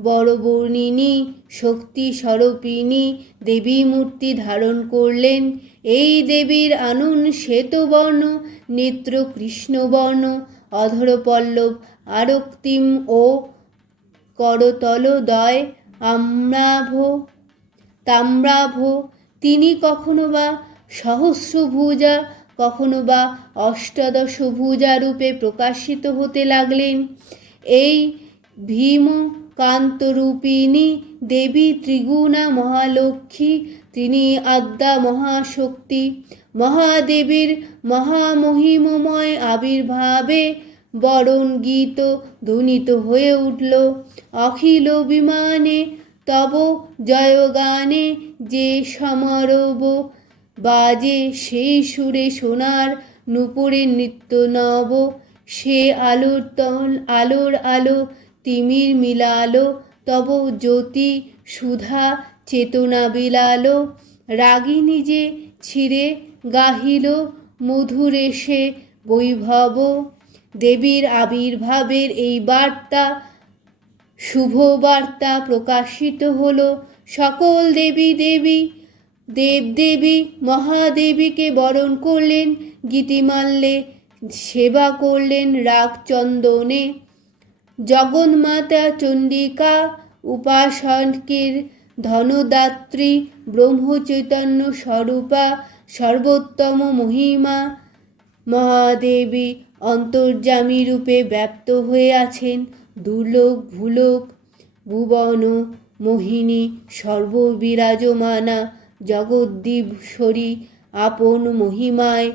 বড়বর্ণিনী শক্তি স্বরূপিণী দেবী মূর্তি ধারণ করলেন। এই দেবীর আনন শ্বেতবর্ণ, নেত্র কৃষ্ণবর্ণ, অধরপল্লব আরক্তিম ও করতলদ্বয় তাম্রাভ। তিনি কখনো বা সহস্রভুজা, কখনো বা অষ্টাদশভুজা রূপে প্রকাশিত হতে লাগলেন। এই ভীমকান্তরূপিণী দেবী ত্রিগুণা মহালক্ষ্মী। তিনি আদ্যা মহাশক্তি। মহাদেবীর মহামহিমময় আবির্ভাবে বরণ গীত ধ্বনিত হয়ে উঠল। অখিল বিমানে তব জয়গানে যে সমারোহ বাজে, সেই সুরে সোনার নূপুরে নিত্য নব। সে আলোর আলো তিমির মিলালো, তব জ্যোতি সুধা চেতনা বিলালো। রাগিনী যে ছিঁড়ে গাহিল মধুরেশে বৈভব। দেবীর আবির্ভাবের এই বার্তা শুভ বার্তা প্রকাশিত হল। সকল দেবদেবী মহাদেবীকে বরণ করলেন, গীতিমাল্যে সেবা করলেন রাগ চন্দনে। জগন্মাতা চণ্ডিকা উপাসকের ধনদাত্রী ব্রহ্মচৈতন্য স্বরূপা সর্বোত্তম মহিমা মহাদেবী অন্তর্যামী রূপে ব্যপ্ত হয়ে আছেন। দুর্লোক ভূলোক ভুবন মোহিনী সর্ববিরাজমানা জগদ্দীশ্বরী আপন মহিমায়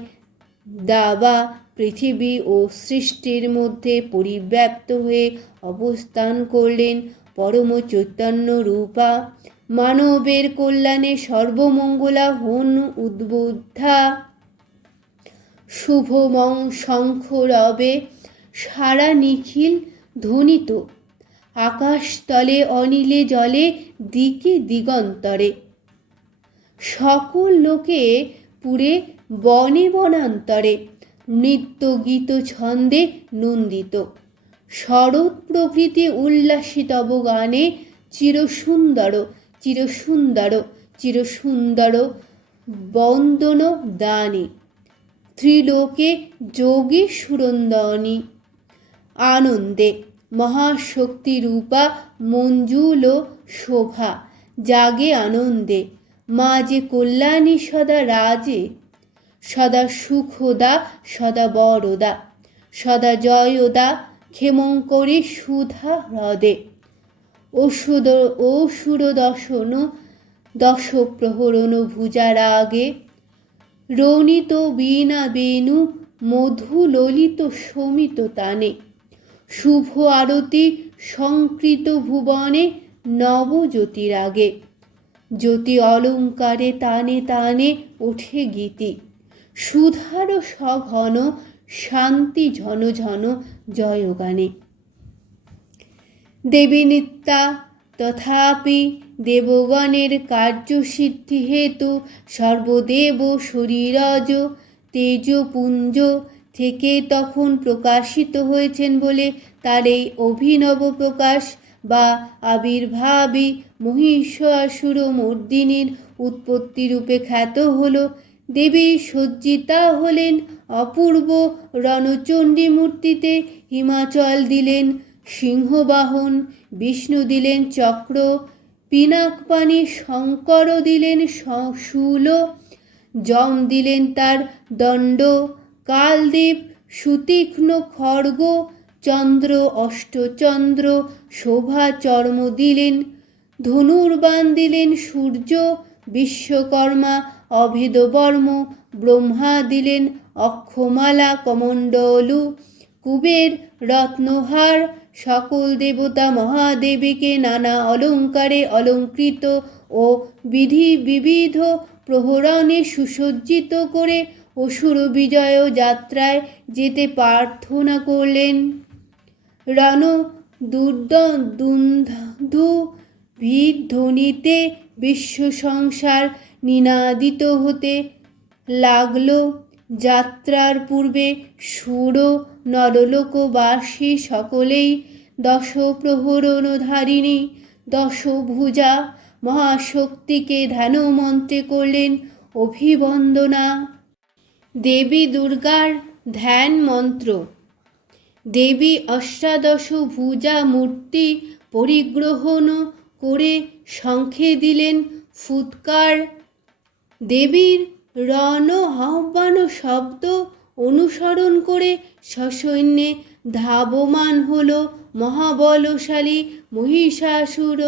দাবা পৃথিবী ও সৃষ্টির মধ্যে পরিব্যাপ্ত হয়ে অবস্থান করলেন পরম চৈতন্য রূপা। মানবের কল্যাণে সর্বমঙ্গলা হন উদ্বুদ্ধা। শুভমং শঙ্খ রবে সারা নিখিল ধ্বনিত, আকাশতলে অনিলে জলে দিকে দিগন্তরে। সকল লোকে পুরে বনে বনান্তরে, নৃত্য গীত ছন্দে নন্দিত। শরৎ প্রভৃতি উল্লাসিতব গানে, চিরসুন্দর চিরসুন্দর চিরসুন্দর বন্দন দানে। ত্রিলোকে যোগী সুরন্দনী, আনন্দে মহাশক্তি রূপা মঞ্জুল শোভা, জাগে আনন্দে। মা যে কল্যাণী সদা রাজে, সদা সুখদা সদা বরদা, সদা জয়দা ক্ষেমঙ্করী সুধা হ্রদে। অসুর দশন দশ প্রহরণ ভুজারাগে, রণিত বীণা বেণু মধু ললিত শমিত তানে। শুভ আরতি সংকৃত ভুবনে নবজ্যোতিরাগে, জ্যোতি অলঙ্কারে তানে তানে ওঠে গীতি। সুধার সঘন শান্তি ঝন ঝন জয়গানে। দেবী নিত্যা তথাপি দেবগণের কার্যসিদ্ধি হেতু সর্বদেব শরীরজ তেজপুঞ্জ থেকে তখন প্রকাশিত হয়েছেন বলে তার এই অভিনব প্রকাশ বা আবির্ভাবই মহিষাসুর মর্দিনীর উৎপত্তি রূপে খ্যাত হল। দেবী সজ্জিতা হলেন অপূর্ব রণচণ্ডী মূর্তিতে, হিমাচল দিলেন সিংহবাহন, বিষ্ণু দিলেন চক্র, পিনাকপাণি শঙ্কর দিলেন শূল, যম দিলেন তার দণ্ড, কালদীপ সুতীক্ষ্ণ খড়গ, চন্দ্র অষ্টচন্দ্র শোভা চর্ম দিলেন, ধনুর্বাণ দিলেন সূর্য, বিশ্বকর্মা অভেদবর্ম, ব্রহ্মা দিলেন অক্ষমালা কমণ্ডলু, কুবের রত্নহার, সকল দেবতা মহাদেবীকে নানা অলঙ্কারে অলঙ্কৃত ও বিবিধ প্রহরণে সুসজ্জিত করে অসুর বিজয় যাত্রায় যেতে প্রার্থনা করলেন। রণ দুর্দুন্ধুভিধ্বনিতে বিশ্ব সংসার নিনাদিত হতে লাগল। যাত্রার পূর্বে সুর নরলোকবাসী সকলেই দশ প্রহরণধারিণী দশভুজা মহাশক্তিকে ধ্যান মন্ত্রে করলেন অভিবন্দনা। দেবী দুর্গার ধ্যান মন্ত্র। দেবী অষ্টাদশ ভুজা মূর্তি পরিগ্রহণ করে শঙ্খে দিলেন ফুৎকার। দেবীর রণ আহ্বান শব্দ অনুসরণ করে সসৈন্যে ধাবমান হল মহাবলশালী মহিষাসুর।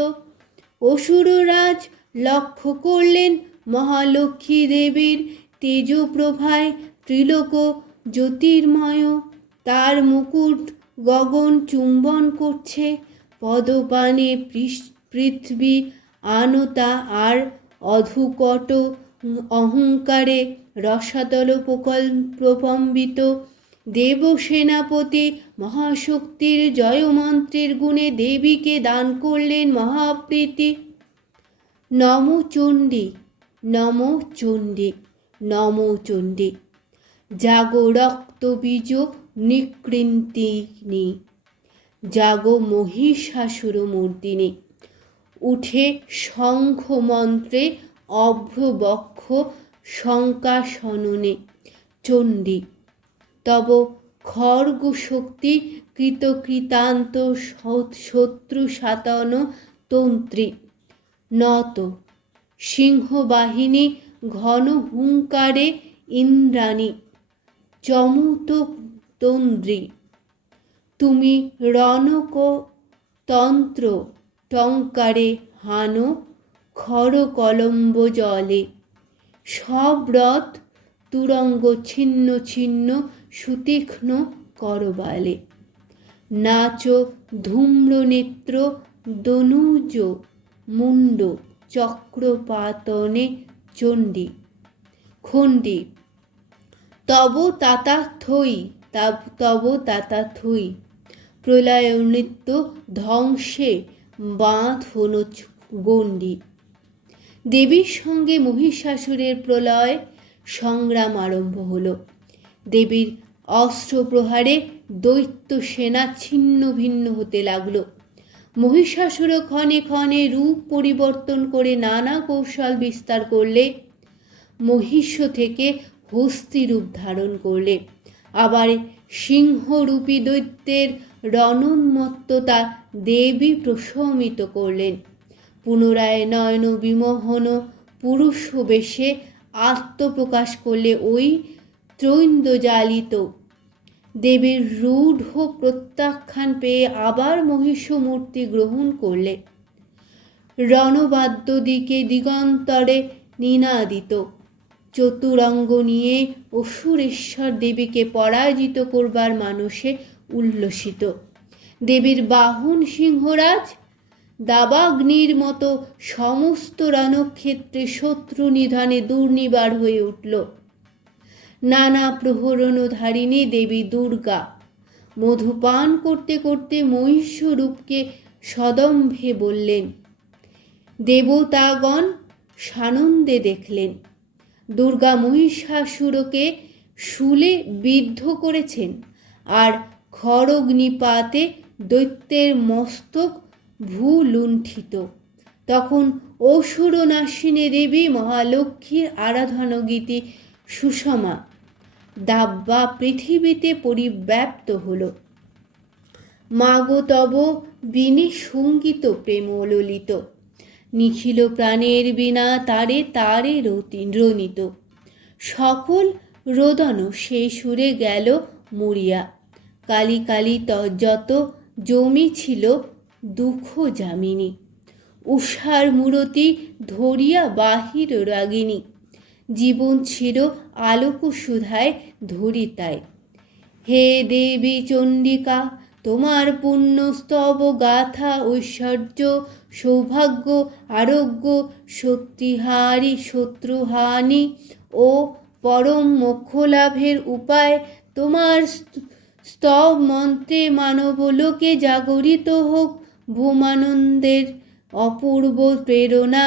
অসুররাজ লক্ষ্য করলেন মহালক্ষ্মী দেবীর তেজপ্রভায় ত্রিলোক জ্যোতির্ময়, তার মুকুট গগন চুম্বন করছে, পদপানে পৃথিবী আনতা আর অধুকট অহংকারে রসাতল প্রকম্পিত। দেবসেনাপতি মহাশক্তির জয়মন্ত্রের গুণে দেবীকে দান করলেন মহাপ্রীতি। নমো চণ্ডী নমো চণ্ডী নমো চণ্ডী, জাগো রক্তবীজ নিকৃন্তিনি, জাগো মহিষাসুর মর্দিনী। উঠে শঙ্খ মন্ত্রে অভ্রবক্ষ শঙ্কাসননে, চণ্ডী তব খড়গ শক্তি কৃতকৃতান্ত শত্রু সাতন তন্ত্রী। নত সিংহবাহিনী ঘন হুঙ্কারে ইন্দ্রাণী, চমুত তন্দ্রী। তুমি রণক তন্ত্র টঙ্কারে হানো খড় কলম্ব জলে, সব রথ তুরঙ্গ ছিন্ন ছিন্ন সুতীক্ষ্ণ করবালে। নাচ ধূম্রনেত্র দনুজ মুণ্ড চক্রপাতনে চণ্ডী খণ্ডী। তব তাতাথৈ তব তাতাথৈ প্রলয় নৃত্য ধ্বংসে বাঁধন গণ্ডী। দেবীর সঙ্গে মহিষাসুরের প্রলয় সংগ্রাম আরম্ভ হল। দেবীর অস্ত্র প্রহারে দৈত্য সেনা ছিন্ন ভিন্ন হতে লাগল। মহিষাসুর ক্ষণে ক্ষণে রূপ পরিবর্তন করে নানা কৌশল বিস্তার করলে। মহিষ থেকে হস্তি রূপ ধারণ করলে। আবার সিংহরূপী দৈত্যের রণোন্মত্ততা দেবী প্রশমিত করলেন। পুনরায় নয়ন বিমোহন পুরুষ বেশে আত্মপ্রকাশ করলে ওই ত্রৈন্দ্রজালিত। দেবীর রূঢ় প্রত্যাখ্যান পেয়ে আবার মহিষ মূর্তি গ্রহণ করলে। রণবাদ্য দিকে দিগন্তরে নিনাদিত। চতুরঙ্গ নিয়ে অসুরেশ্বর দেবীকে পরাজিত করবার মানসে উল্লসিত। দেবীর বাহন সিংহরাজ দাবাগ্নির মতো সমস্ত রণক্ষেত্রে শত্রু নিধনে দুর্নিবার হয়ে উঠল। নানা প্রহরণধারিণী দেবী দুর্গা মধুপান করতে করতে মহিষ রূপকে সদম্ভে বললেন। দেবতাগণ সানন্দে দেখলেন। দুর্গা মহিষাসুরকে শূলে বিদ্ধ করেছেন আর খড়গ্নিপাতে দৈত্যের মস্তক ভূলুণ্ঠিত। তখন অসুরনাশিনী দেবী মহালক্ষ্মীর আরাধনগীতি সুষমা দাব্বা পৃথিবীতে পরিব্যাপ্ত হল। মাগো তব বিনে সঙ্গীত প্রেম ললিত, নিখিল প্রাণের বিনা তারে তারে রণিত। সকল রোদন সেই সুরে গেল মরিয়া। কালী কালী যত জমি ছিল দুঃখ যামিনী, উষার মূরতি ধরিয়া বাহির রাগিনী। জীবন ছিল আলোক সুধায় ধরিতায়। হে দেবী চণ্ডিকা, তোমার পুণ্য স্তব গাথা ঐশ্বর্য সৌভাগ্য আরোগ্য শক্তিহারি শত্রুহানি ও পরম মোক্ষ লাভের উপায় তোমার স্তব মন্ত্রে মানবলোকে জাগরিত হোক ভূমানন্দের অপূর্ব প্রেরণা।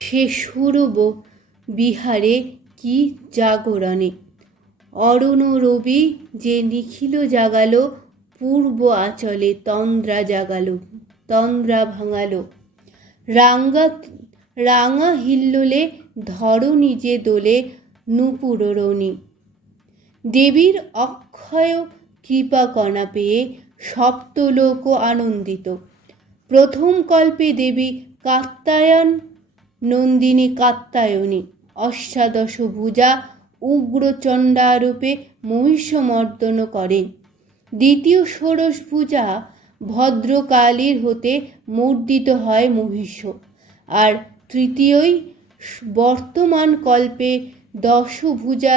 সে সুরব বিহারে কি জাগরণে অরুণ রবি যে নিখিল জাগালো, পূর্ব আচলে তন্দ্রা জাগালো তন্দ্রা ভাঙালো। রাঙা হিল্লোলে ধরণী যে দোলে নূপুররণী। দেবীর অক্ষয় কৃপাকণা পেয়ে সপ্তলোক আনন্দিত। প্রথম কল্পে দেবী কাত্যায়ন নন্দিনী কাত্যায়নী অষ্টাদশ ভুজা উগ্রচণ্ডারূপে মহিষমর্দন করেন। দ্বিতীয় ষোড়শ ভুজা ভদ্রকালীর হতে মর্দিত হয় মহিষ। আর তৃতীয়ই বর্তমান কল্পে দশভুজা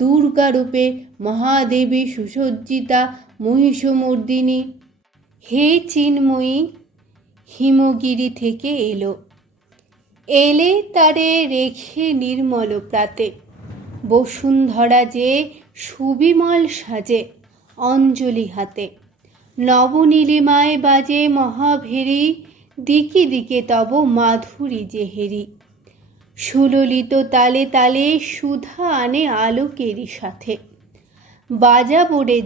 দুর্গারূপে মহাদেবী সুসজ্জিতা মহিষমর্দিনী। হে চিন্ময়ী হিমগিরি থেকে এলে তারে রেখে নির্মল প্রাতে। বসুন্ধরা যে সুবিমল সাজে অঞ্জলি হাতে। নবনীলিমায় বাজে মহাভেরি, দিকে দিকে তব মাধুরী যে হেরি। সুললিত তালে তালে সুধা আনে আলোকেরই সাথে। বাজা বোড়ে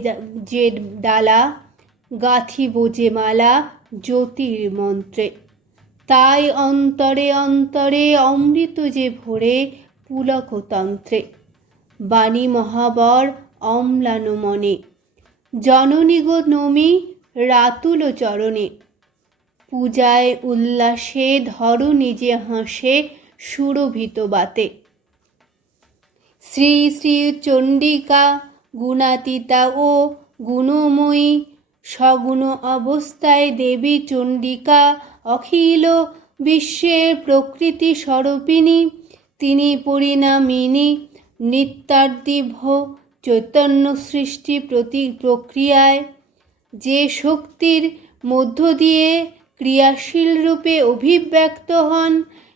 যে ডালা, গাঁথিব যে মালা জ্যোতির মন্ত্রে। তাই অন্তরে অন্তরে অমৃত যে ভরে পুলকতন্ত্রে। বাণী মহাবর অম্লান মনে, জননী গো নমি রাতুল চরণে। পূজায় উল্লাসে ধরো নিজে হাসে সুরভিত বাতে। শ্রী শ্রী চণ্ডিকা গুণাতীতা ও গুণময়ী, সগুণ অবস্থায় দেবী চণ্ডিকা অখিল বিশ্বের প্রকৃতি স্বরূপিণী। তিনি পরিণামিনী নিত্যার্দিভ চৈতন্য সৃষ্টি প্রক্রিয়ায় যে শক্তির মধ্য দিয়ে ক্রিয়াশীল রূপে অভিব্যক্ত হন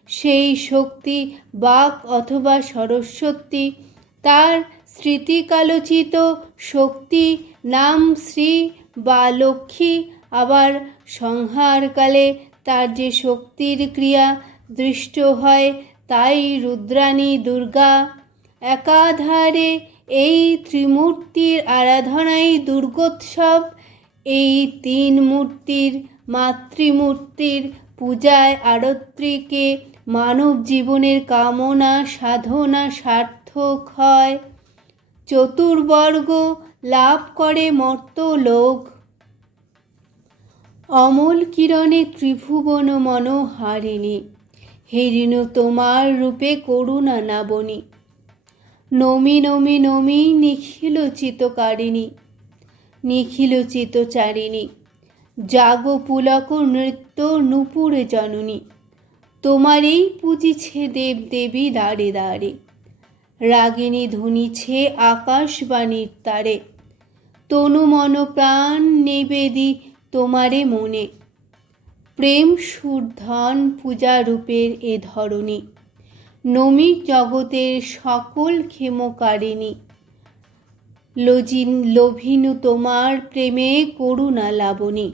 সেই শক্তি বাক অথবা সরস্বতী। তার স্মৃতিকালোচিত শক্তি নাম শ্রী বা লক্ষ্মী। আবার সংহারকালে তার যে শক্তির ক্রিয়া দৃষ্ট হয় তাই রুদ্রাণী দুর্গা। একাধারে এই ত্রিমূর্তির আরাধনাই দুর্গোৎসব। এই তিন মূর্তির মাতৃমূর্তির পূজায় আরত্রিকে মানব জীবনের কামনা সাধনা সার্থক হয়। চতুর্বর্গ লাভ করে মর্ত্যলোক। অমল কিরণে ত্রিভুবন মনোহারিণী। হেরিণু তোমার রূপে করুণা নাবনী। নমি নমি নমি নিখিল চিতকারিণী। নিখিল চিতচারিণী জাগ পুলক নৃত্য নূপুরে জননী। তোমারেই পুজিছে দেব দেবী দ্বারে দ্বারে। রাগিনী ধ্বনিছে আকাশবাণীর তারে। তনু মন প্রাণ নিবেদি তোমারে মনে। প্রেম সুরধন পূজা রূপের এ ধরণী। নমি জগতের সকল ক্ষেমকারিণী। লোভিনু তোমার প্রেমে করুণা লাবণী।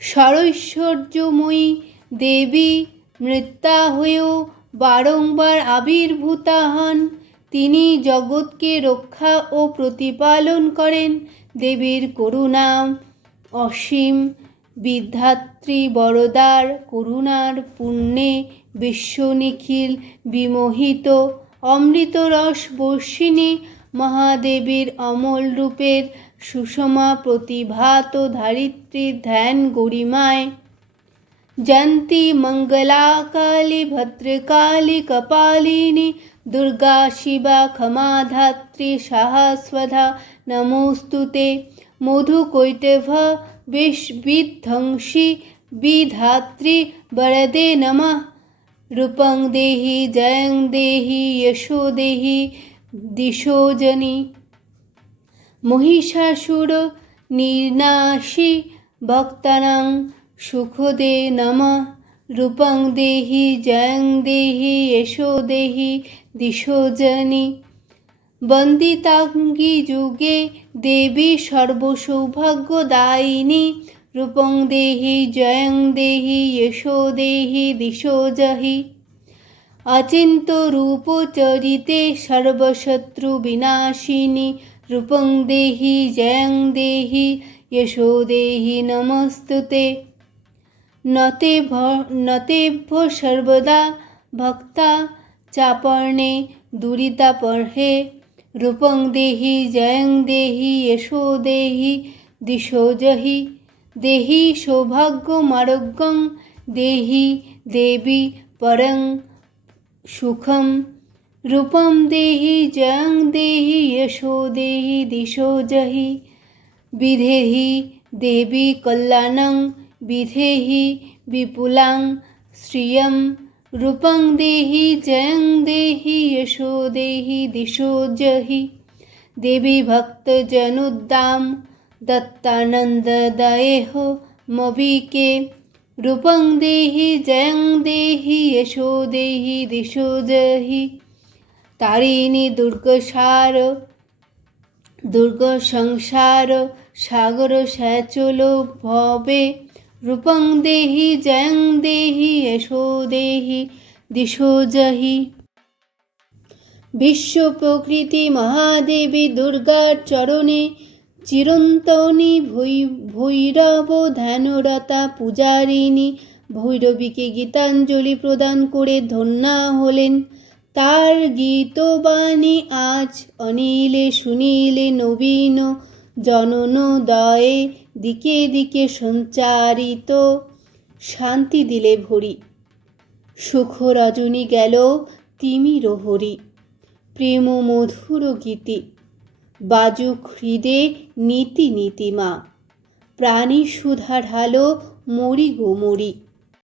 সরৈশ্বর্যময়ী দেবী মৃত্যা হয়েও বারংবার আবির্ভূতা হন। তিনি জগৎকে রক্ষা ও প্রতিপালন করেন। দেবীর করুণা অসীম। বিধাত্রী বরদার করুণার পুণ্যে বিশ্ব নিখিল বিমোহিত। অমৃতরস বর্ষিণী মহাদেবীর অমল রূপের সুষমা প্রতিভাত ধারিত্রীর ধ্যান গরিমায়। জয়ন্তী মঙ্গলা কালী ভদ্রকালী কপালিনী দুর্গা শিবা ক্ষমা ধাত্রী সাহস্বধা নমোস্তুতে। মধুকৈটভ বিধ্বংসী বিধাত্রী বরদে নমঃ। রূপং দেহি জয়ং দেহি যশো দেহি দিশোজনি। মহিষাসুর নির্নাশী ভক্তানাং সুখদে নমঃ। রূপং দেহি জয়ং দেহি যশো দেহি দিশোজনি। বন্দিতাঙ্গী যুগে দেবী সর্বসৌভাগ্যদায়িনী। রূপং দেহি জয়ং দেহি যশো দেহি দিশোজহি। অচিন্ত রূপচরিতে সর্বশত্রু বিনাশিনী। রূপং দেহি জয়ং দেহি যশো দেহি নমস্তুতে। নতেভ্য সর্বদা ভক্তা চাপর্ণে দুরিতাপর্হে। রূপং দেহি জয়ং দেহি যশো দেহি দিশোজহি। দেহি সৌভাগ্যমারোগ্যং দেহি দেবী পরং সুখম। রূপম দেহি জয়ং দেহি যশো দেহি দিশোজহি। বিধেহি দেবী কল্যাণং বিধেহি বিপুলাং শ্রিয়ং। রূপং দেহি জয়ং দেহি যশো দেহি দিশোজহি। দেবী ভক্তজনোদ্দাম দত্তানন্দদায়েহ মবিকে। রূপং দেহি জয়ং দেহি যশো দেহি দিশোজহি। তারিণী দুর্গসার দুর্গ সংসার সাগর স্যাচল ভবে। রূপং দেহি জয়ং দেহি যশো দেহি দিশোজহি। বিশ্ব প্রকৃতি মহাদেবী দুর্গার চরণে চিরন্তনী ভৈরব ধ্যানরতা পূজারিণী ভৈরবীকে গীতাঞ্জলি প্রদান করে ধন্যা হলেন। তার গীতবাণী আজ অনিলে সুনীলে নবীন জননোদয়ে দিকে দিকে সঞ্চারিত। শান্তি দিলে ভরি সুখ রজনী গেল তিমির হরি। প্রেম মধুর গীতি বাজুক হৃদে নীতি নীতিমা। প্রাণী সুধা ঢালো মরি গো মরি।